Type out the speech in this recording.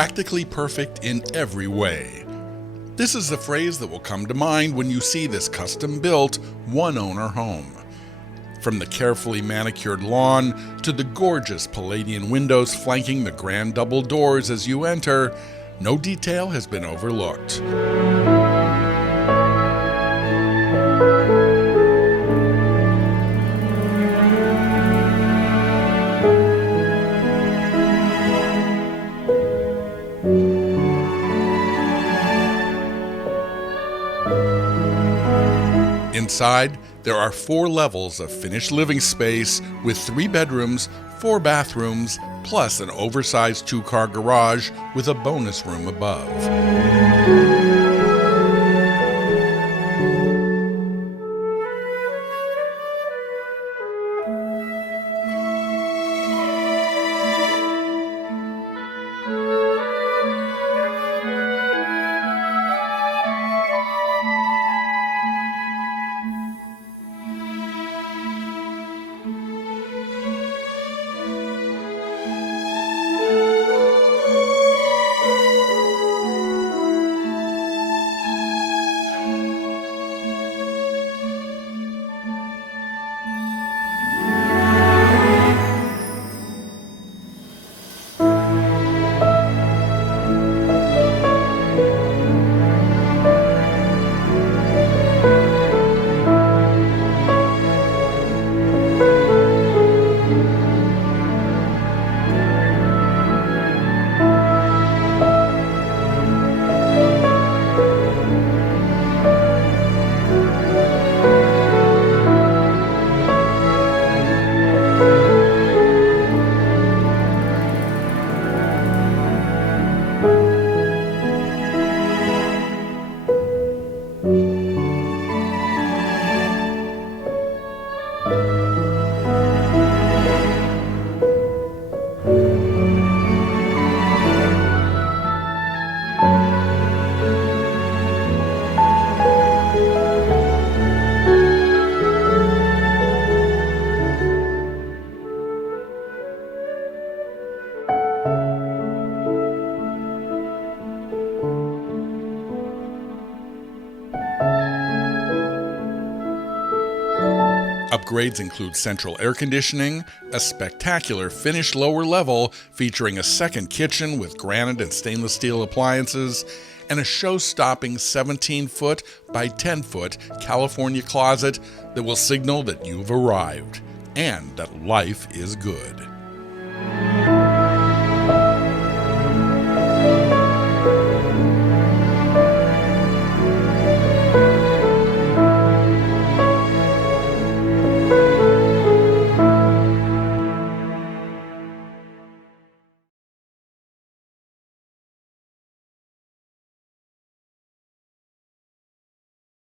practically perfect in every way. This is the phrase that will come to mind when you see this custom-built, one-owner home. From the carefully manicured lawn to the gorgeous Palladian windows flanking the grand double doors as you enter, no detail has been overlooked. Inside, there are 4 levels of finished living space with 3 bedrooms, 4 bathrooms, plus an oversized 2-car garage with a bonus room above. Upgrades include central air conditioning, a spectacular finished lower level featuring a second kitchen with granite and stainless steel appliances, and a show-stopping 17-foot by 10-foot California closet that will signal that you've arrived and that life is good.